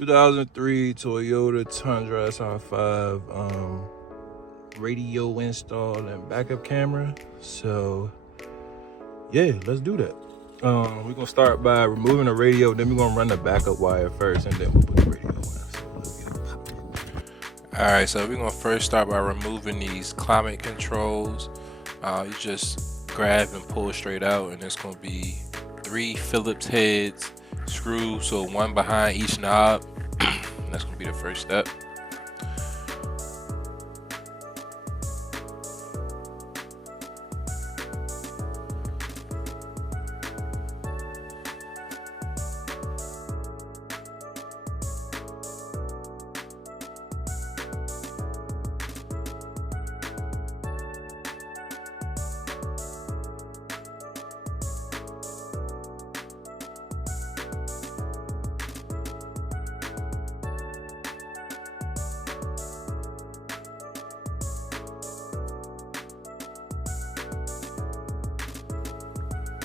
2003 Toyota Tundra SR5 radio install and backup camera. So yeah, let's do that. We're gonna start by removing the radio, then we're gonna run the backup wire first, and then we'll put the radio in. So let's get it popping. Alright, so we're gonna first start by removing these climate controls. You just grab and pull straight out, and it's gonna be 3 Phillips heads, screws, so one behind each knob. That's gonna be the first step.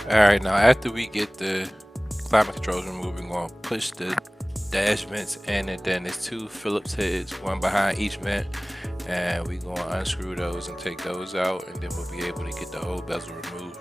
Alright, now after we get the climate controls removed, we're going to push the dash vents in, and then there's 2 Phillips heads, one behind each vent, and we're going to unscrew those and take those out, and then we'll be able to get the whole bezel removed.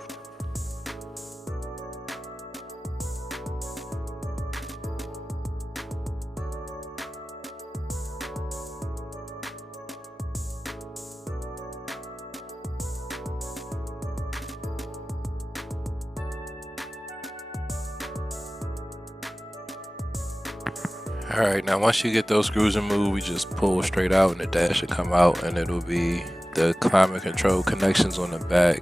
Alright, now once you get those screws removed, we just pull straight out and the dash will come out, and it'll be the climate control connections on the back.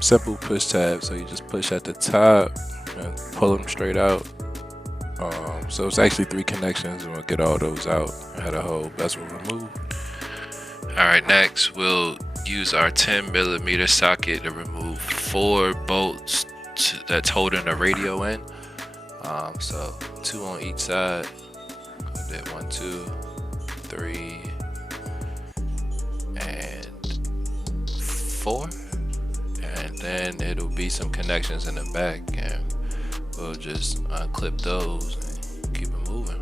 Simple push tab, so you just push at the top and pull them straight out. So it's actually 3 connections, and we'll get all those out and have the whole bezel removed. Alright, next we'll use our 10mm socket to remove 4 bolts that's holding the radio in. So 2 on each side. I did 1, 2, 3, and 4, and then it'll be some connections in the back, and we'll just unclip those and keep it moving.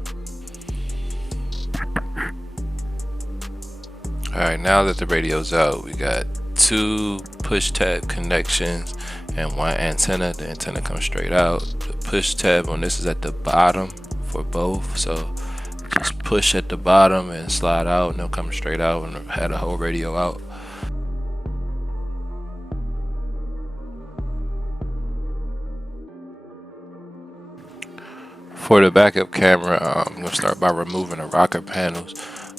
Alright, now that the radio's out, we got 2 push tab connections and 1 antenna. The antenna comes straight out. The push tab on this is at the bottom for both, so just push at the bottom and slide out, and they'll come straight out and have the whole radio out. For the backup camera, I'm gonna start by removing the rocker panels.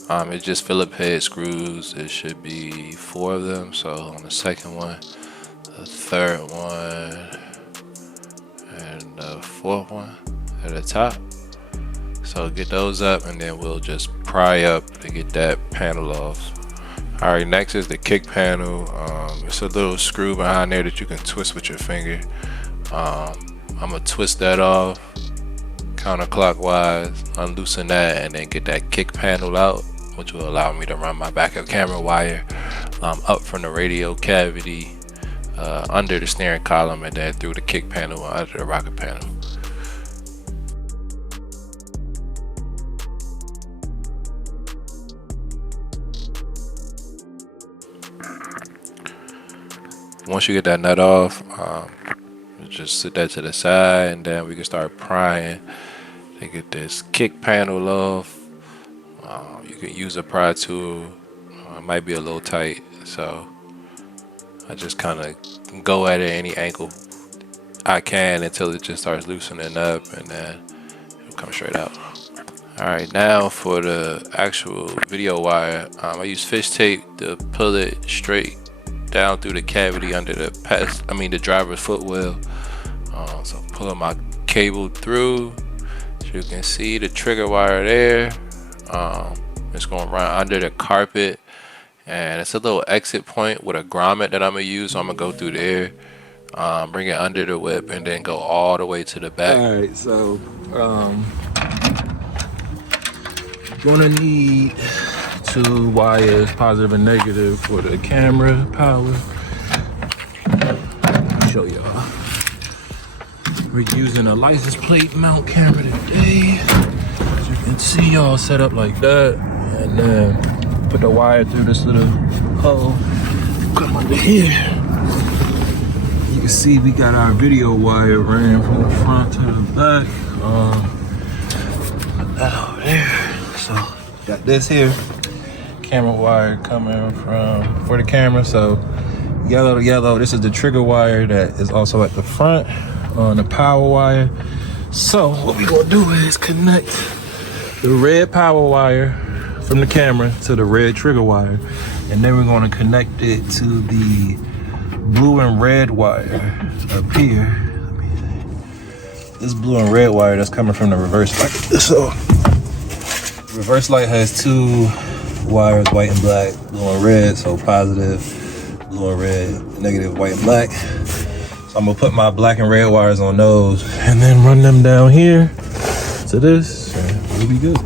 It's just Phillips head screws. It should be 4 of them. So on the second one, the third one, and the 4th one at the top. So get those up, and then we'll just pry up to get that panel off. Alright, next is the kick panel. It's a little screw behind there that you can twist with your finger. I'm gonna twist that off counterclockwise, unloosen that, and then get that kick panel out, which will allow me to run my backup camera wire up from the radio cavity, under the steering column, and then through the kick panel under the rocker panel. Once you get that nut off, just set that to the side, and then we can start prying to get this kick panel off. You can use a pry tool. It might be a little tight, so I just kind of go at it any angle I can until it just starts loosening up, and then it'll come straight out. Alright, now for the actual video wire, I use fish tape to pull it straight down through the cavity under the driver's footwell. So pulling my cable through, so you can see the trigger wire there. It's going to run under the carpet, and it's a little exit point with a grommet that I'm going to use. So I'm going to go through there, bring it under the whip, and then go all the way to the back. Alright, so gonna need 2 wires, positive and negative, for the camera power. I'll show y'all. We're using a license plate mount camera today. As you can see, all set up like that, and then put the wire through this little hole. Come under here. You can see we got our video wire ran from the front to the back. Put that over there. So got this here. Camera wire coming from for the camera. So yellow to yellow. This is the trigger wire that is also at the front on the power wire. So what we gonna do is connect the red power wire from the camera to the red trigger wire, and then we're gonna connect it to the blue and red wire up here. This blue and red wire that's coming from the reverse light. So reverse light has two wires, white and black, blue and red. So positive, blue and red, negative, white and black. So I'm gonna put my black and red wires on those and then run them down here to this, and we'll be good.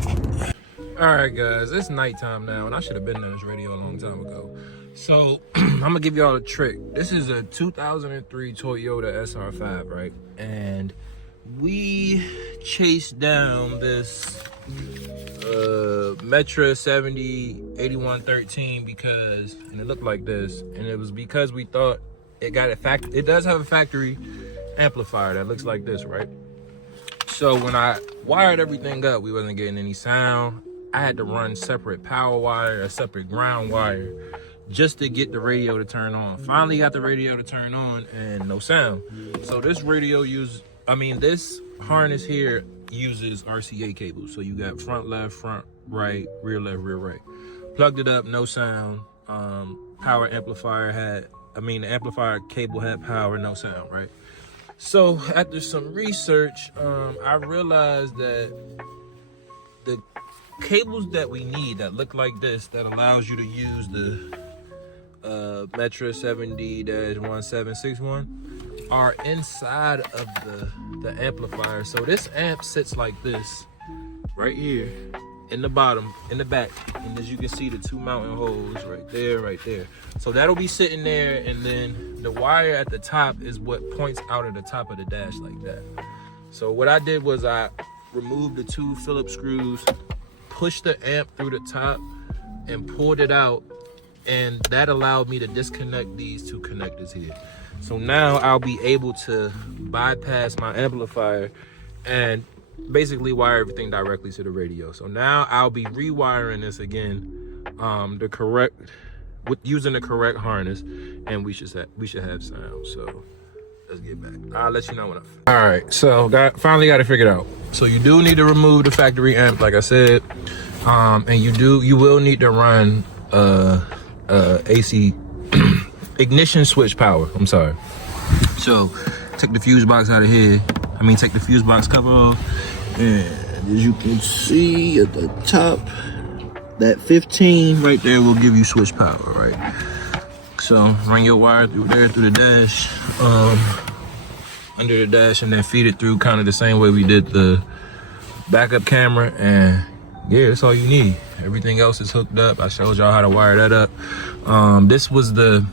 All right, guys, it's nighttime now, and I should have been in this radio a long time ago. So I'm gonna give y'all a trick. This is a 2003 Toyota SR5, right? And we chased down this Metra 8113 because, and it looked like this, and it was because we thought it got a it does have a factory amplifier that looks like this, right? So when I wired everything up, we wasn't getting any sound. I had to run separate power wire, a separate ground wire, just to get the radio to turn on. Finally got the radio to turn on and no sound. So this this harness here uses RCA cables. So you got front left, front right, rear left, rear right. Plugged it up, no sound. Power amplifier the amplifier cable had power, no sound, right? So after some research, I realized that the cables that we need that look like this, that allows you to use the Metra 70-1761 are inside of the amplifier. So this amp sits like this right here in the bottom, in the back, and as you can see, the two mounting holes right there. So that'll be sitting there, and then the wire at the top is what points out of the top of the dash like that. So what I did was I removed the two Phillips screws, pushed the amp through the top, and pulled it out, and that allowed me to disconnect these two connectors here. So now I'll be able to bypass my amplifier and basically wire everything directly to the radio. So now I'll be rewiring this again, using the correct harness, and we should have sound. So let's get back. I'll let you know when all right, so finally got it figured out. So you do need to remove the factory amp, like I said, and you will need to run AC ignition switch power. I'm sorry. So take the fuse box out of here. Take the fuse box cover off, and as you can see at the top, that 15 right there will give you switch power, right? So run your wire through there, through the dash, under the dash, and then feed it through kind of the same way we did the backup camera, and yeah, that's all you need. Everything else is hooked up. I showed y'all how to wire that up. This was the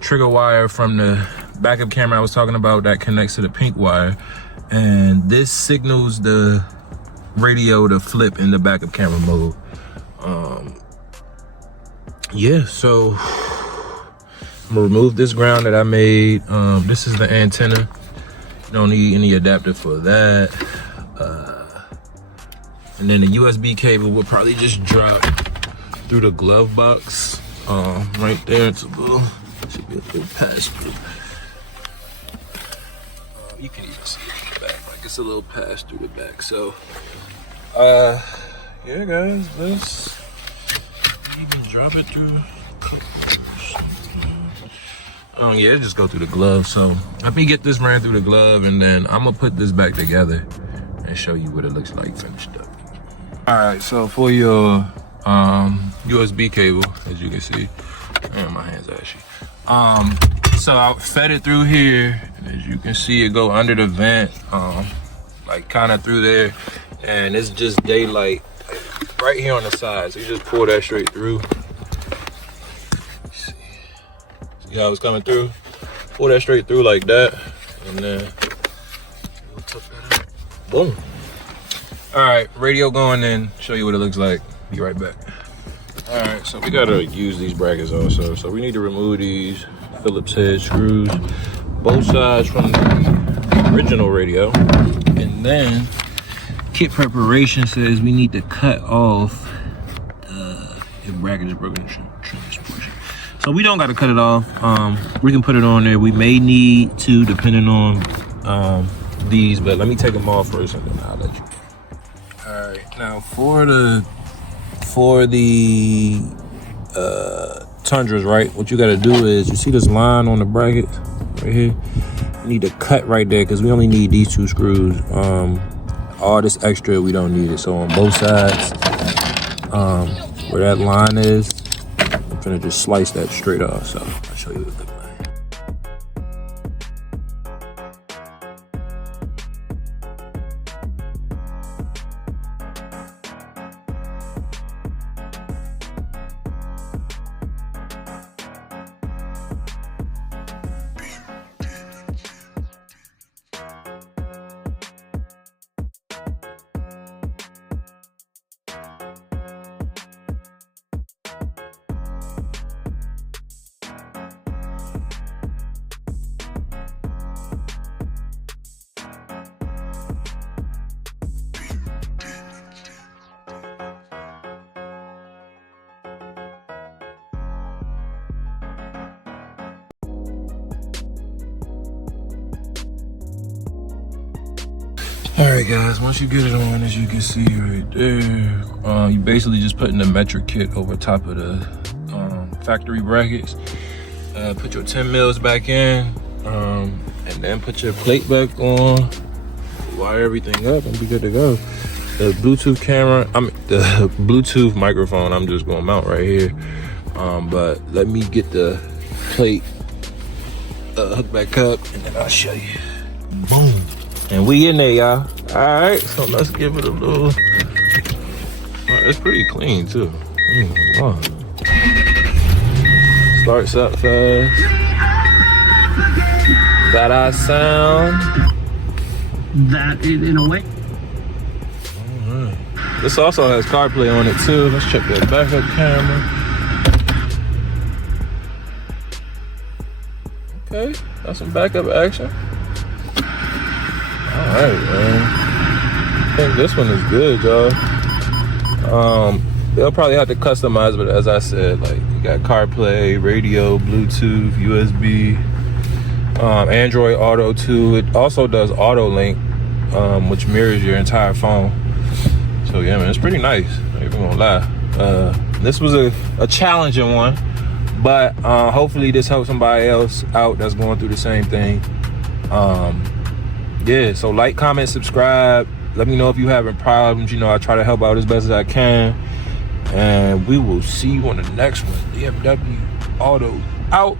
trigger wire from the backup camera I was talking about that connects to the pink wire, and this signals the radio to flip in the backup camera mode. Yeah, so I'm gonna remove this ground that I made. This is the antenna. You don't need any adapter for that. And then the USB cable will probably just drop through the glove box, right there. It's should be a little pass through. You can even see it in the back, like it's a little pass through the back. So, yeah, guys, let's even drop it through. Yeah, just go through the glove. So let me get this ran through the glove, and then I'm gonna put this back together and show you what it looks like finished up. All right, so for your USB cable, as you can see, and my hands actually. So I fed it through here, and as you can see, it go under the vent, like kind of through there, and it's just daylight right here on the side. So you just pull that straight through. See how it's coming through? Pull that straight through like that, and then we'll tuck that out. Boom. All right, radio going in. Show you what it looks like. Be right back. All right, so we gotta use these brackets also. So we need to remove these Phillips head screws, both sides from the original radio. And then kit preparation says we need to cut off the bracket is broken trim this portion. So we don't gotta cut it off. We can put it on there. We may need to, depending on these, but let me take them off first and then I'll let you. All right, now for the Tundras, right? What you gotta do is, you see this line on the bracket right here? You need to cut right there because we only need these 2 screws. All this extra, we don't need it. So on both sides, where that line is, I'm gonna just slice that straight off. So I'll show you what it looks like. All right, guys, once you get it on, as you can see right there, you basically just putting the Metra kit over top of the factory brackets. Put your 10 mils back in, and then put your plate back on, wire everything up, and be good to go. The Bluetooth camera, the Bluetooth microphone, I'm just gonna mount right here. But let me get the plate hooked back up, and then I'll show you. Boom. And we in there, y'all. All right, so let's give it a little. Oh, it's pretty clean too. Starts up fast. Got our sound. That in a way. All right. This also has CarPlay on it too. Let's check that backup camera. Okay, got some backup action. All right, man. I think this one is good, y'all. They'll probably have to customize, but as I said, like, you got CarPlay, radio, Bluetooth, USB, Android Auto too. It also does Auto Link, which mirrors your entire phone. So yeah, man, it's pretty nice. I ain't even gonna lie. This was a challenging one, but hopefully this helps somebody else out that's going through the same thing. Yeah, so like, comment, subscribe. Let me know if you're having problems. You know, I try to help out as best as I can. And we will see you on the next one. D.M.W. Auto out.